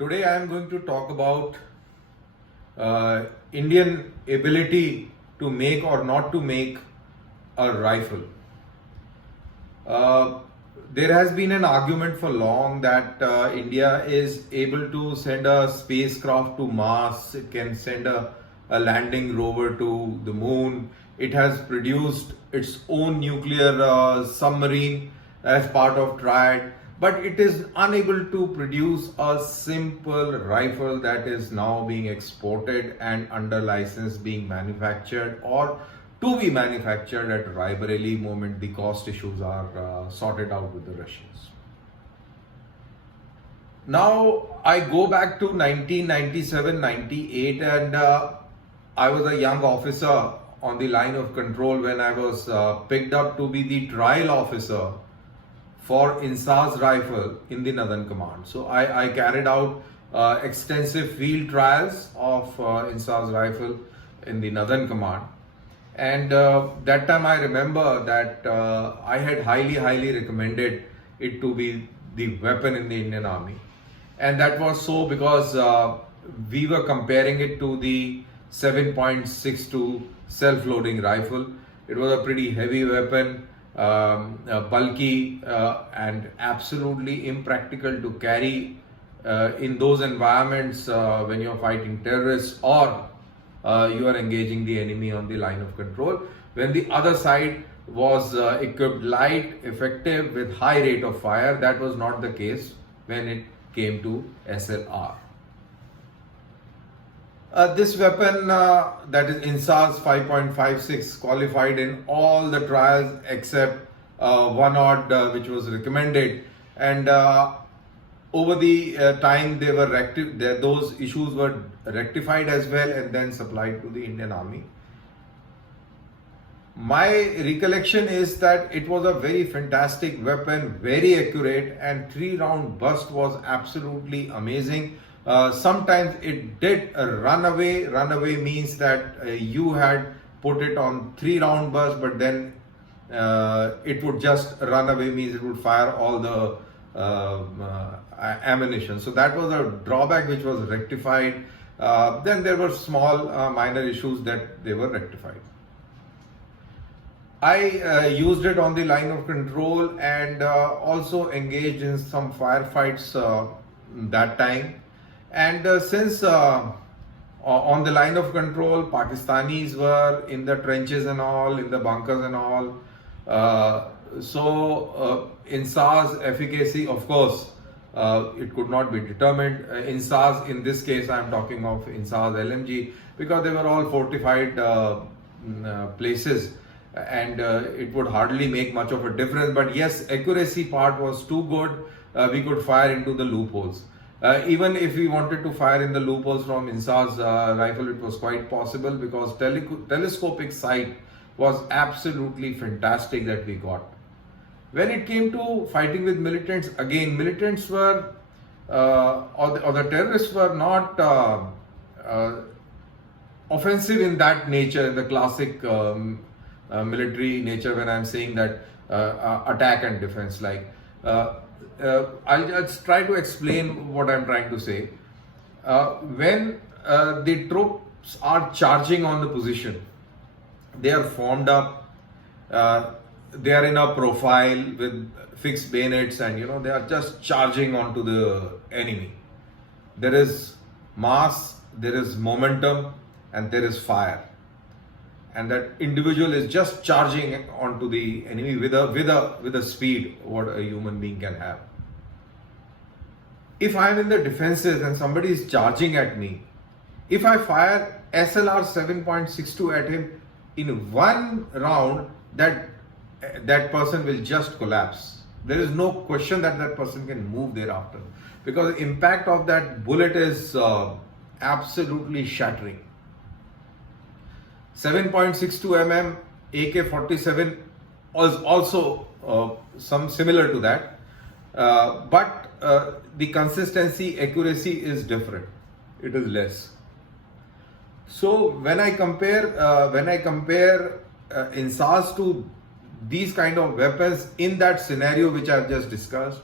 Today I am going to talk about Indian ability to make or not to make a rifle. Uh, there has been an argument for long that India is able to send a spacecraft to Mars, it can send a landing rover to the moon. It has produced its own nuclear submarine as part of Triad, but it is unable to produce a simple rifle that is now being exported and under license being manufactured or to be manufactured at Raebareli moment the cost issues are sorted out with the Russians. Now I go back to 1997-98 and I was a young officer on the line of control when I was picked up to be the trial officer for INSAS rifle in the Northern Command. So I carried out extensive field trials of INSAS rifle in the Northern Command. And that time I remember that I had highly recommended it to be the weapon in the Indian Army. And that was so because we were comparing it to the 7.62 self-loading rifle. It was a pretty heavy weapon, bulky and absolutely impractical to carry in those environments when you're fighting terrorists or you are engaging the enemy on the line of control. When the other side was equipped light, effective with high rate of fire, that was not the case when it came to SLR. This weapon that is INSAS 5.56 qualified in all the trials except one odd which was recommended, and over the time they were those issues were rectified as well and then supplied to the Indian Army. My recollection is that it was a very fantastic weapon, very accurate, and 3-round burst was absolutely amazing. Sometimes it did run away. Run away means that you had put it on 3-round burst, but then it would just run away, means it would fire all the ammunition. So that was a drawback which was rectified. Then there were small minor issues that they were rectified. I used it on the line of control and also engaged in some firefights that time. And since on the line of control, Pakistanis were in the trenches and all, in the bunkers and all. So INSAS efficacy, of course, it could not be determined. INSAS, in this case, I am talking of INSAS LMG, because they were all fortified places, and it would hardly make much of a difference. But yes, accuracy part was too good. We could fire into the loopholes. Even if we wanted to fire in the loopholes from INSAS rifle, it was quite possible because telescopic sight was absolutely fantastic that we got. When it came to fighting with militants, again, militants were, or the terrorists were not offensive in that nature, in the classic military nature, when I'm saying that attack and defense. Like, I'll just try to explain what I'm trying to say. When the troops are charging on the position, they are formed up, they are in a profile with fixed bayonets, and they are just charging onto the enemy. There is mass, there is momentum, and there is fire, and that individual is just charging onto the enemy with a speed what a human being can have. If I am in the defenses and somebody is charging at me, if I fire SLR 7.62 at him in one round, that person will just collapse. There is no question that person can move thereafter, because the impact of that bullet is absolutely shattering. 7.62 mm AK-47 was also some similar to that, but the consistency, accuracy is different. It is less. So when I compare INSAS to these kind of weapons in that scenario which I've just discussed,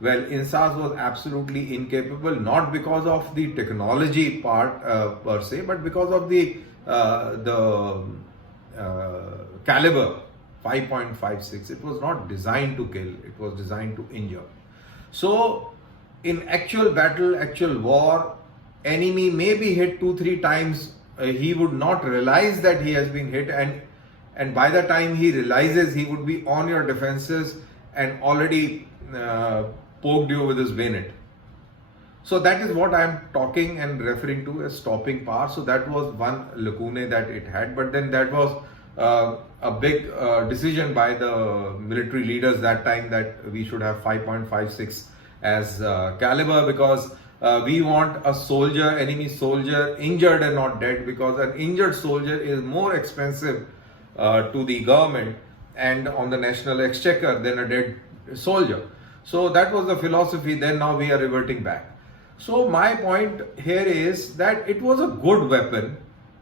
Well, INSAS was absolutely incapable, not because of the technology part per se, but because of the caliber 5.56. It was not designed to kill; it was designed to injure. So, in actual battle, actual war, enemy may be hit 2-3 times. He would not realize that he has been hit, and by the time he realizes, he would be on your defenses and already poked you with his bayonet. So that is what I am talking and referring to as stopping power. So that was one lacune that it had, but then that was a big decision by the military leaders that time that we should have 5.56 as caliber, because we want a soldier, enemy soldier, injured and not dead, because an injured soldier is more expensive to the government and on the national exchequer than a dead soldier. So that was the philosophy. Then now we are reverting back. So my point here is that it was a good weapon.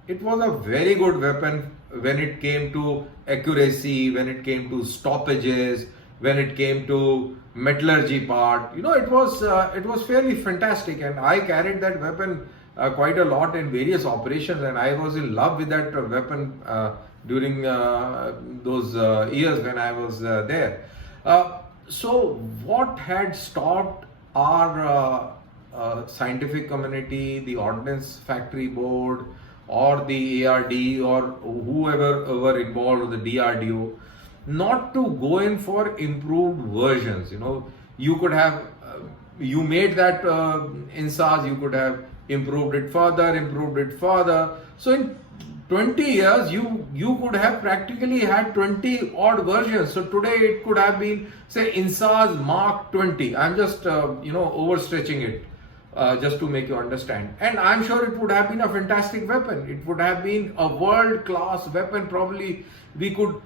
It was a very good weapon when it came to accuracy, when it came to stoppages, when it came to metallurgy part. It was fairly fantastic, and I carried that weapon quite a lot in various operations, and I was in love with that weapon during those years when I was there. So what had stopped our scientific community, the Ordnance Factory Board, or the ARD, or whoever were involved, or the DRDO, not to go in for improved versions? You could have, you made that INSAS, you could have improved it further. So in 20 years, you could have practically had 20 odd versions. So today it could have been, say, INSAS Mark 20. I'm just, overstretching it. Just to make you understand. And I'm sure it would have been a fantastic weapon. It would have been a world-class weapon. Probably we could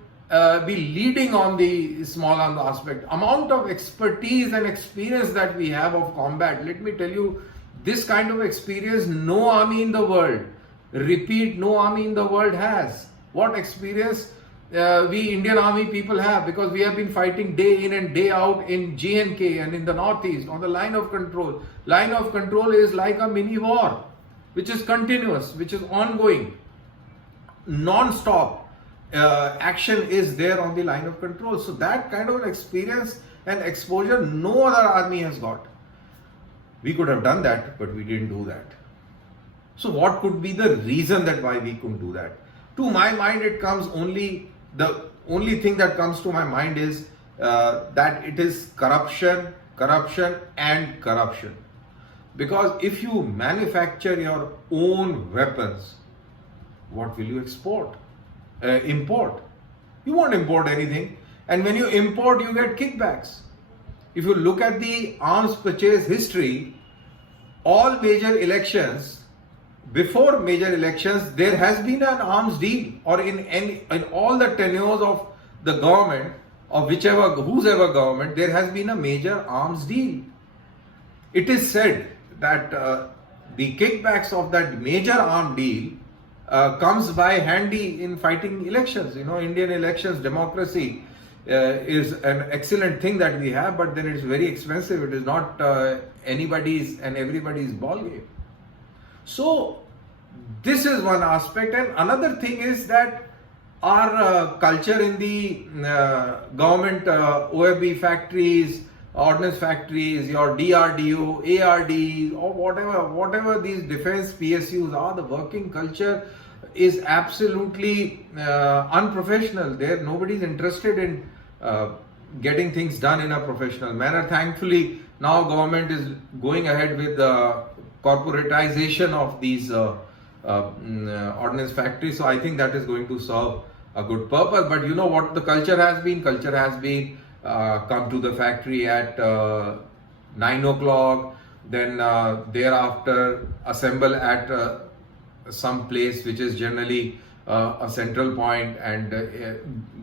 be leading on the small arms aspect. Amount of expertise and experience that we have of combat. Let me tell you, this kind of experience no army in the world, repeat, no army in the world has. What experience we Indian Army people have, because we have been fighting day in and day out in G&K and in the Northeast on the line of control. Line of control is like a mini war, which is continuous, which is ongoing, non-stop. Action is there on the line of control. So that kind of an experience and exposure no other army has got. We could have done that, but we didn't do that. So what could be the reason that why we couldn't do that? To my mind, the only thing that comes to my mind is that it is corruption. Because if you manufacture your own weapons, what will you import? You won't import anything. And when you import, you get kickbacks. If you look at the arms purchase history, all major elections, before major elections, there has been an arms deal, or in all the tenures of the government, of whose ever government, there has been a major arms deal. It is said that the kickbacks of that major arms deal comes by handy in fighting elections. Indian elections, democracy is an excellent thing that we have, but then it's very expensive. It is not anybody's and everybody's ball game. So this is one aspect, and another thing is that our culture in the government OFB factories, ordnance factories, your DRDO, ARD, or whatever these defense PSUs are, the working culture is absolutely unprofessional. There, nobody's interested in getting things done in a professional manner. Thankfully, now government is going ahead with the corporatization of these ordnance factories. So I think that is going to serve a good purpose. But you know what the culture has been? Culture has been come to the factory at 9 o'clock, then thereafter assemble at some place which is generally a central point, and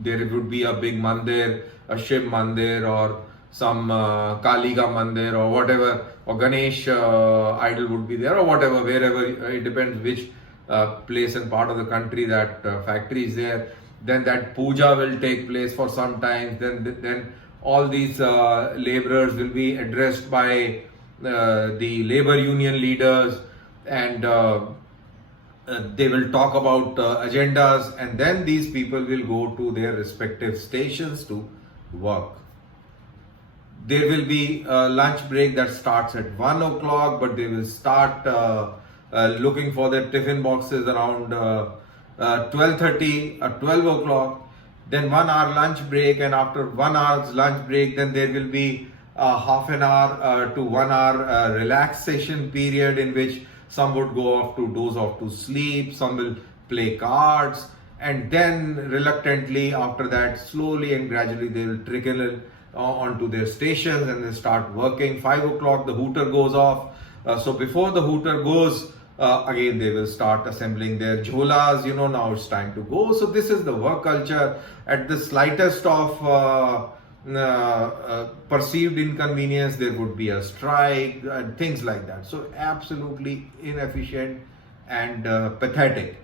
there would be a big mandir, a Shiv mandir, or some Kaliga mandir, or whatever, or Ganesh idol would be there, or whatever, wherever, it depends which place and part of the country that factory is there. Then that puja will take place for some time. Then all these laborers will be addressed by the labor union leaders, and they will talk about agendas, and then these people will go to their respective stations to work. There will be a lunch break that starts at 1 o'clock, but they will start looking for their tiffin boxes around 12:30 or 12 o'clock. Then 1 hour lunch break, and after 1 hour's lunch break, then there will be half an hour to 1 hour relaxation period, in which some would go off to doze off to sleep, some will play cards, and then reluctantly after that, slowly and gradually, they will trickle onto their stations and they start working. 5 o'clock the hooter goes off. So before the hooter goes, again they will start assembling their jholas. Now it's time to go. So this is the work culture. At the slightest of perceived inconvenience, there would be a strike and things like that. So absolutely inefficient and pathetic.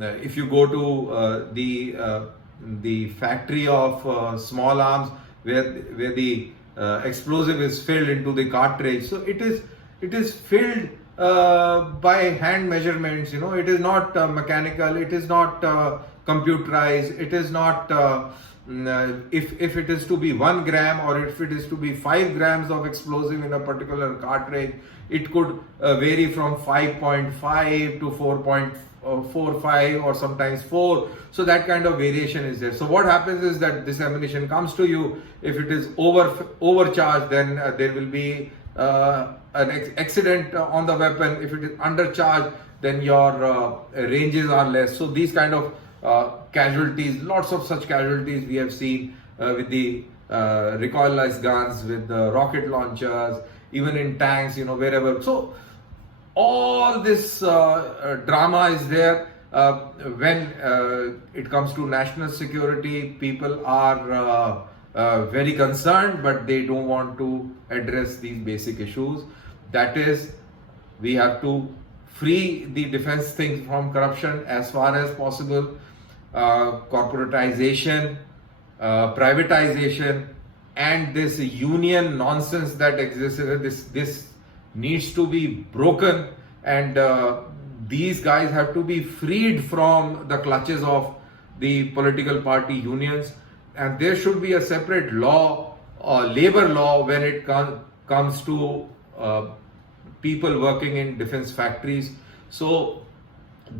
If you go to the factory of small arms, where the explosive is filled into the cartridge, so it is filled by hand measurements. It is not mechanical, it is not computerized, it is not if it is to be 1 gram or if it is to be 5 grams of explosive in a particular cartridge, it could vary from 5.5 to 4.45 or sometimes 4. So that kind of variation is there. So what happens is that this ammunition comes to you. If it is overcharged, then there will be an accident on the weapon. If it is undercharged, then your ranges are less. So these kind of casualties, lots of such casualties we have seen with the recoilless guns, with the rocket launchers, even in tanks, wherever. So all this drama is there. When it comes to national security, people are very concerned, but they don't want to address these basic issues. That is, we have to free the defense thing from corruption as far as possible. Corporatization, privatization, and this union nonsense that exists, this needs to be broken, and these guys have to be freed from the clutches of the political party unions, and there should be a separate law, labor law, when it comes to people working in defense factories. So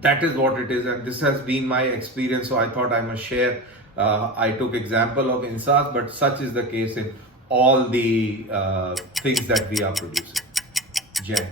that is what it is, and this has been my experience, so I thought I must share. I took example of Insaz, but such is the case in all the things that we are producing. Jai.